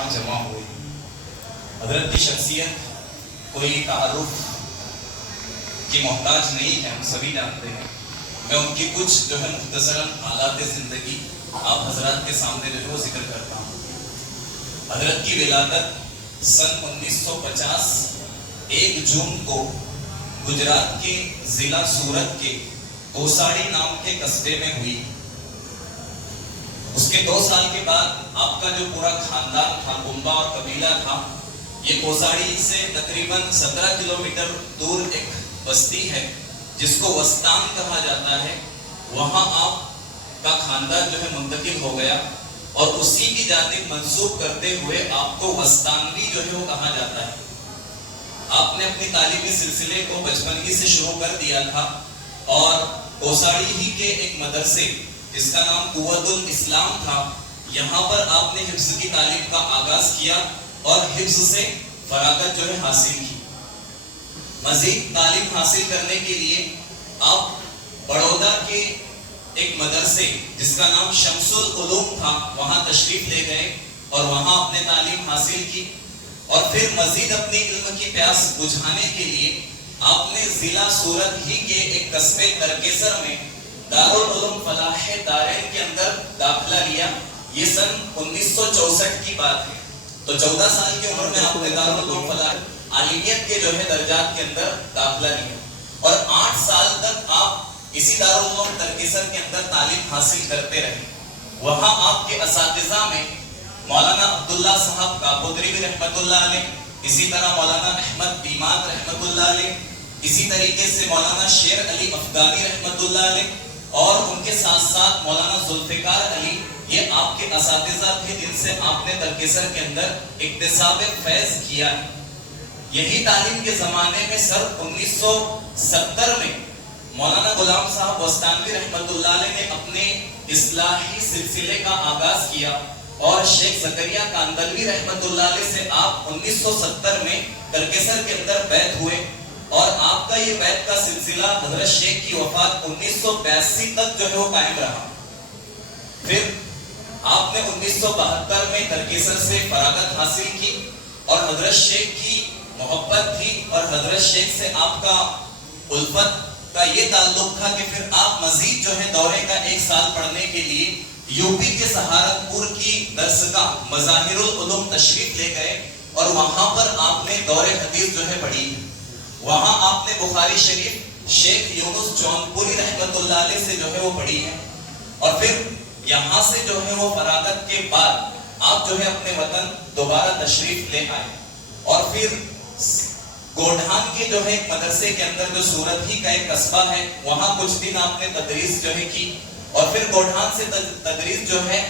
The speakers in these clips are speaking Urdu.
یہاں جمع ہوئے. حضرت کی شخصیت کوئی تعارف کی محتاج نہیں ہے، ہم سبھی جانتے ہیں. میں ان کی کچھ جو ہے مختصراً حالات زندگی آپ حضرات کے سامنے جو ہے وہ ذکر کرتا ہوں. حضرت کی ولادت سن 1950 1 جون کو گجرات کے ضلع سورت کے کوساڑی نام کے قصبے میں ہوئی. اس کے 2 سال کے بعد آپ کا جو پورا خاندان تھا، کنبہ اور قبیلہ تھا، یہ کوساڑی سے تقریباً 17 کلومیٹر دور ایک بستی ہے جس کو وستان کہا جاتا ہے. وہاں آپ کا خاندان جو ہے منتقل ہو گیا اور اسی کی جانب منسوب کرتے ہوئے آپ کو وستانوی جو ہے وہ کہا جاتا ہے. آپ نے اپنی تعلیمی سلسلے کو بچپنگی سے شروع کر دیا تھا اور کوساڑی ہی کے ایک مدرسے جس کا نام قوت الاسلام تھا، یہاں پر آپ نے حفظ کی تعلیم کا آغاز کیا اور حفظ سے فراغت جو ہے حاصل کی. مزید تعلیم حاصل کرنے کے لیے آپ بڑودہ کے ایک مدرسے جس کا نام شمس العلوم تھا وہاں تشریف لے گئے اور وہاں آپ نے تعلیم حاصل کی. اور پھر مزید اپنی علم کی پیاس بجھانے کے لیے آپ نے ضلع سورت ہی کے ایک قصبے ترکیسر میں دارالعلوم فلاح دارین کے اندر داخلہ لیا. یہ سن 1964 کی بات ہے. تو 14 سال کی عمر میں آپ نے دارالعلوم فلاح عالمیت کے جو ہے درجات کے اندر داخلہ لیا اور 8 سال تک آپ اسی دارالعلوم ترکیسر کے اندر تعلیم حاصل کرتے رہے. وہاں آپ کے اساتذہ میں مولانا عبداللہ صاحب کاپودری رحمت اللہ علیہ، اسی طرح مولانا احمد بیمات رحمت اللہ علیہ، اسی طریقے سے مولانا شیر علی افغانی رحمت اللہ علیہ اور ان کے ساتھ ساتھ مولانا ذوالفقار علی، یہ آپ کے اساتذہ تھے جن سے آپ نے ترکیسر کے اندر اکتساب فیض کیا ہے. یہی تعلیم کے زمانے میں سن 1970 میں مولانا غلام صاحب وستانوی رحمت اللہ علیہ نے اپنے اصلاحی سلسلے کا آغاز کیا اور شیخ زکریا کاندلوی رحمت اللہ علیہ سے آپ 1970 میں ترکیسر کے اندر بیعت ہوئے اور آپ کا یہ بیعت کا سلسلہ حضرت شیخ کی وفات 1982 تک جو ہے وہ قائم رہا. پھر آپ نے 1972 میں ترکیسر سے فراغت حاصل کی اور حضرت شیخ کی محبت تھی اور حضرت شیخ سے آپ کا الفت کا یہ تعلق تھا کہ پھر آپ مزید جو ہے دورے کا 1 سال پڑھنے کے لیے یوپی کے سہارنپور کی درسگاہ مظاہر العلوم تشریف لے گئے اور وہاں پر آپ نے دور حدیث جو ہے پڑھی. وہاں آپ نے بخاری شریف شیخ یونس جونپوری رحمت اللہ علیہ سے جو ہے وہ پڑھی ہے اور پھر یہاں سے جو ہے وہ فراغت کے بعد آپ جو ہے اپنے وطن دوبارہ تشریف لے آئے اور پھر گوڈھان کے جو ہے ایک مدرسے کے اندر جو سورت ہی کا ایک قصبہ ہے وہاں کچھ دن آپ نے تدریس جو ہے کی اور پھر گوڈھان سے تدریس جو ہے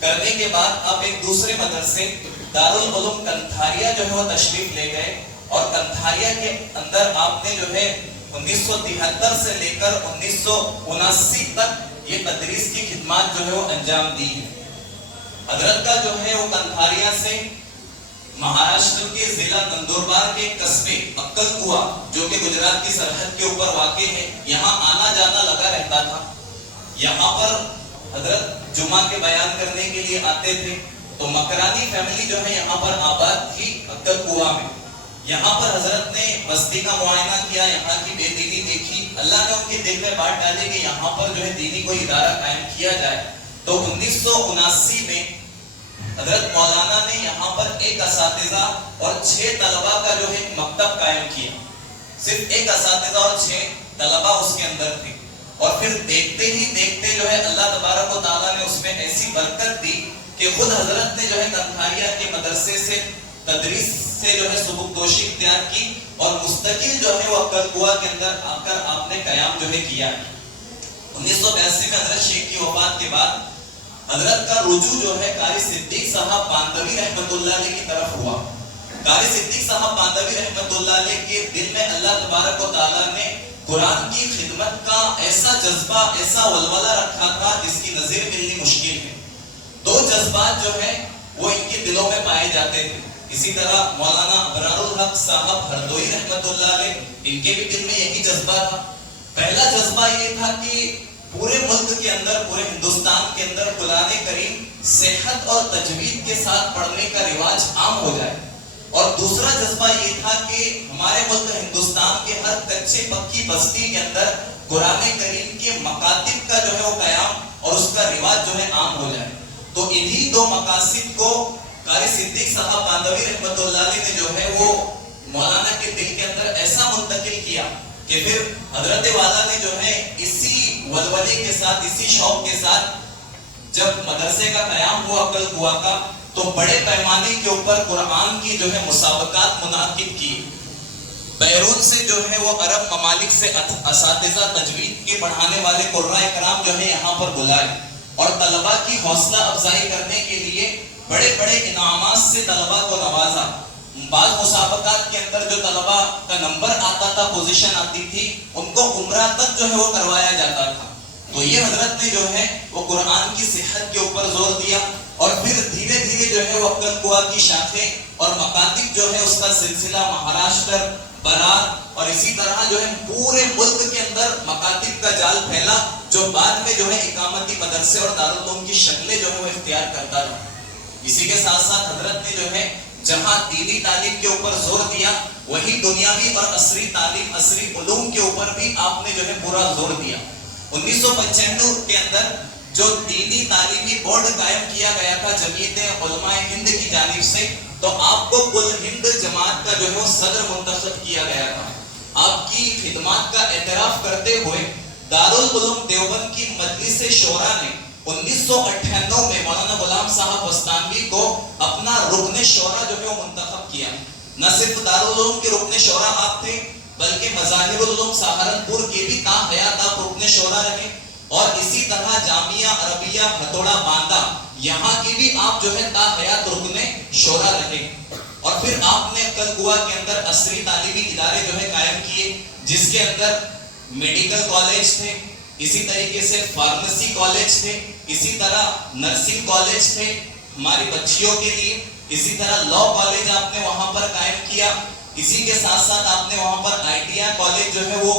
کرنے کے بعد آپ ایک دوسرے مدرسے دارالعلوم کنتھاریا جو ہے وہ تشریف لے گئے اور کنتھاریا کے اندر آپ نے جو ہے 1973 سے لے کر 1979 تک یہ تدریس کی خدمات جو ہے وہ انجام دی ہے. حضرت کا جو ہے وہ کنتھاریا سے مہاراشٹر کے ضلع نندوربار کے قصبے اکل کوا جو کہ گجرات کی سرحد کے اوپر واقع ہے، یہاں آنا جانا لگا رہتا تھا. یہاں پر حضرت جمعہ کے بیان کرنے کے لیے آتے تھے تو مکرانی فیملی جو ہے یہاں پر آباد تھی اکل کوا میں. یہاں پر حضرت نے بستی کا معائنہ کیا، یہاں کی بے دینی دیکھی. اللہ نے ان کے دل میں بات ڈالی کہ یہاں پر جو ہے دینی کوئی ادارہ قائم کیا جائے. تو 1979 میں حضرت مولانا نے یہاں پر ایک اساتذہ اور 6 طلبہ کا جو ہے ایک مکتب قائم کیا. صرف ایک اساتذہ اور 6 طلبہ اس کے اندر تھے اور پھر دیکھتے ہی دیکھتے جو ہے اللہ تبارک و تعالیٰ نے اس میں ایسی برکت دی کہ خود حضرت نے جو ہے کنتھاریا کے مدرسے سے تدریس سے جو ہے سبکدوشی اختیار کی اور مستقل جو ہے وہ اکل کوا کے اندر آ کر آپ نے قیام جو ہے کیا. 1982 میں حضرت شیخ کی وفات کے بعد حضرت کا رجوع جو ہے قاری صدیق صاحب باندوی رحمت اللہ علیہ کی طرف ہوا. قاری صدیق صاحب باندوی رحمت اللہ علیہ کے دل میں اللہ تبارک و تعالیٰ نے قرآن کی خدمت کا ایسا جذبہ، ایسا ولولہ رکھا تھا جس کی نظیر ملنی مشکل ہے. 2 جذبات جو ہے وہ ان کے دلوں میں پائے جاتے تھے. اسی طرح مولانا ابرار الحق صاحب ہردوئی رحمت اللہ علیہ، ان کے بھی دل میں یہی جذبہ تھا. پہلا جذبہ یہ تھا کہ پورے ملک کے اندر، پورے ہندوستان کے اندر قرآن کریم صحت اور تجوید کے ساتھ پڑھنے کا رواج ہو جائے. اور دوسرا جذبہ یہ تھا کہ ہمارے ملک ہندوستان کے ہر کچے پکی بستی کے اندر قرآن کریم کے مکاتب کا جو ہے وہ قیام اور اس کا رواج جو ہے عام ہو جائے. تو انہی دو مقاصد کو قاری صدیق صاحب باندھوی رحمۃ اللہ علیہ نے جو ہے وہ مولانا کے دل کے اندر ایسا منتقل کیا کہ پھر حضرت والا نے جو ہے اسی ولولے کے ساتھ اسی شوق کے ساتھ جب مدرسے کا قیام ہوا کل ہوا کا تو بڑے پیمانے کے اوپر قرآن کی جو ہے مسابقات منعقد کی. بیرون سے جو ہے وہ عرب ممالک سے اساتذہ تجوید کے پڑھانے والے قراء کرام جو ہے یہاں پر بلائے اور طلباء کی حوصلہ افزائی کرنے کے لیے بڑے بڑے انعامات سے طلباء کو نوازا. بعض مسابقات کے اندر جو طلباء کا نمبر آتا تھا پوزیشن آتی تھی ان کو عمرہ تک جو ہے وہ کروایا جاتا تھا. تو یہ حضرت نے جو ہے وہ قرآن کی صحت کے اوپر زور دیا اور پھر دھیرے دھیرے جو ہے وہ عقل قوا کی شاخیں اور مکاتب جو ہے اس کا سلسلہ مہاراشٹر برار اور اسی طرح جو ہے پورے ملک کے اندر مکاتب کا جال پھیلا جو بعد میں جو ہے اقامتی مدرسے اور دارالعلوم کی شکلیں جو ہے وہ اختیار کرتا رہا. اسی کے ساتھ ساتھ حضرت نے جو ہے جہاں دینی تعلیم کے اوپر زور دیا وہی دنیاوی اور عصری تعلیم عصری علوم کے اوپر بھی آپ نے جو ہے پورا زور دیا. 1995 کے اندر جو دینی تعلیمی بورڈ قائم کیا گیا تھا جمعیت علماء ہند کی جانب سے تو آپ کو کل ہند جماعت کا جو ہے وہ صدر منتخب کیا گیا تھا. آپ کی خدمات کا اعتراف کرتے ہوئے دارالعلوم دیوبند کی مجلس شورا نے 1998 میں مولانا غلام صاحب بستانوی کو اپنا رکن شورا جو ہے وہ منتخب کیا. نہ صرف دارالعلوم کے رکن شورا آپ تھے بلکہ مظاہر العلوم سہارنپور کے بھی تاحیات آپ رکن شورا رہے اور اسی طرح جامعہ عربیہ ہتھوڑا باندہ یہاں کی بھی آپ جو ہے تاحیات رکن شورا رہے. اور پھر آپ نے کلکوا کے اندر عصری تعلیمی ادارے جو ہے قائم کیے جس کے اندر میڈیکل کالج تھے, اسی طریقے سے فارمیسی کالج تھے, اسی طرح نرسنگ کالج تھے ہماری بچیوں کے لیے, اسی طرح لا کالج آپ نے وہاں پر قائم کیا. اسی کے ساتھ ساتھ آپ نے وہاں پر آئی ٹی آئی کالج جو ہے وہ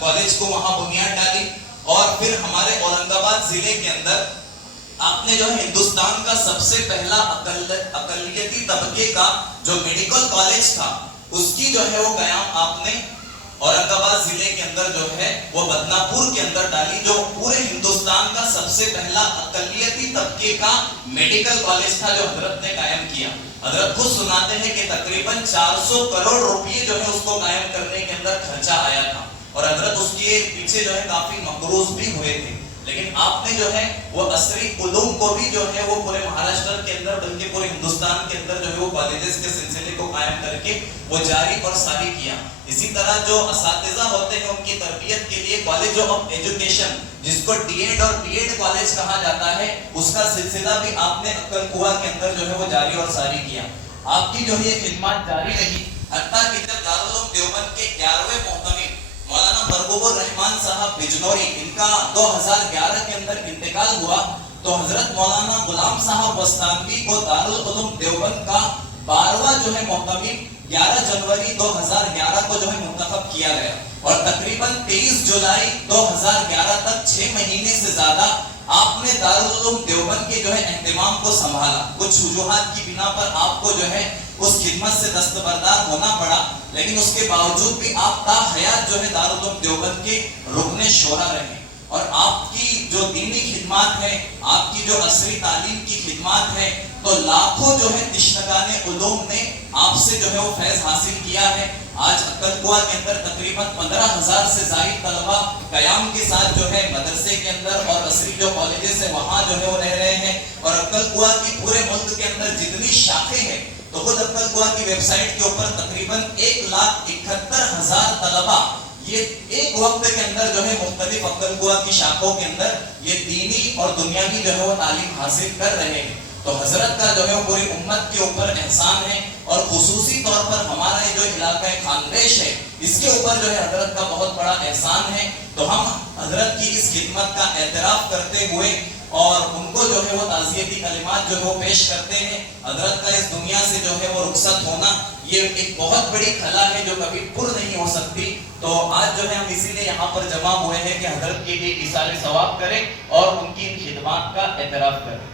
کالج کو وہاں بنیاد ڈالی. اور پھر ہمارے اورنگ آباد ضلع کے اندر آپ نے جو ہے ہندوستان کا سب سے پہلا اقلیتی طبقے کا جو میڈیکل کالج تھا اس کی جو ہے وہ قیام آپ نے اورنگ آباد ضلع کے اندر جو ہے وہ بدنا پور کے اندر ڈالی جو پورے ہندوستان کا سب سے پہلا اقلیتی طبقے کا میڈیکل کالج تھا جو حضرت نے قائم کیا. حضرت خود سناتے ہیں کہ تقریباً 400 کروڑ روپے جو ہے اس کو قائم کرنے کے اندر خرچہ آیا تھا اور حضرت اس کے پیچھے جو ہے کافی مقروض بھی ہوئے تھے. لیکن آپ نے جو ہے وہ عصری علوم کو بھی جو ہے وہ پورے مہاراشٹر کے اندر بلکہ پورے ہندوستان کے اندر جو ہے وہ کالجز کے سلسلے کو قائم کر کے وہ جاری اور ساری کیا. اسی طرح جو اساتذہ ہوتے ہیں ان کی تربیت کے لیے کالج آف ایجوکیشن جس کو ڈی ایڈ اور بی ایڈ کالج کہا جاتا ہے اس کا سلسلہ بھی آپ نے عقل قوا کے اندر جو ہے وہ جاری اور ساری کیا. آپ کی جو ہے یہ خدمات جاری رہی حتیٰ کہ جب دارالعلوم دیوبند کے 11ویں محتمم مولانا مرغوب الرحمان صاحب بجنوری ان کا 2011 کے اندر انتقال ہوا تو حضرت مولانا غلام صاحب بستانوی کو دارالعلوم دیوبند کا 12واں جو ہے محتمم 11 جنوری 2011 کو جو ہے منتخب کیا گیا اور تقریباً 23 جولائی 2011 تک 6 مہینے سے زیادہ آپ نے دارالعلوم دیوبند کے جو ہے اہتمام کو سنبھالا. کچھ وجوہات کی بنا پر آپ کو جو ہے اس خدمت سے دستبردار ہونا پڑا لیکن اس کے باوجود بھی آپ تا حیات جو ہے دارالعلوم دیوبند کے رکن شورا رہے اور آپ کی جو دینی خدمات ہے آپ کی جو عصری تعلیم کی خدمات ہے تو لاکھوں جو ہے تشنگان علوم نے آپ سے جو ہے وہ فیض حاصل کیا ہے. آج عقل قوا کے اندر تقریباً 15,000 سے زائد طلباء قیام کے ساتھ جو ہے مدرسے کے اندر اور عصری جو کالجز ہیں وہاں جو ہے وہ رہ رہے ہیں اور عقل قوا کی پورے ملک کے اندر جتنی شاخیں ہیں تو خود عقل قوا کی ویب سائٹ کے اوپر تقریباً 1,71,000 طلباء یہ ایک وقت کے اندر جو ہے مختلف عقل قوا کی شاخوں کے اندر یہ دینی اور دنیاوی جو ہے وہ تعلیم حاصل کر رہے ہیں. تو حضرت کا جو ہے وہ پوری امت کے اوپر احسان ہے اور خصوصی طور پر ہمارا یہ جو علاقہ خاندیش ہے اس کے اوپر جو ہے حضرت کا بہت بڑا احسان ہے. تو ہم حضرت کی اس خدمت کا اعتراف کرتے ہوئے اور ان کو جو ہے وہ تعزیتی کلمات جو ہے وہ پیش کرتے ہیں. حضرت کا اس دنیا سے جو ہے وہ رخصت ہونا یہ ایک بہت بڑی خلا ہے جو کبھی پر نہیں ہو سکتی. تو آج جو ہے ہم اسی لیے یہاں پر جمع ہوئے ہیں کہ حضرت کے لیے ایثار ثواب کریں اور ان کی ان خدمات کا اعتراف کریں.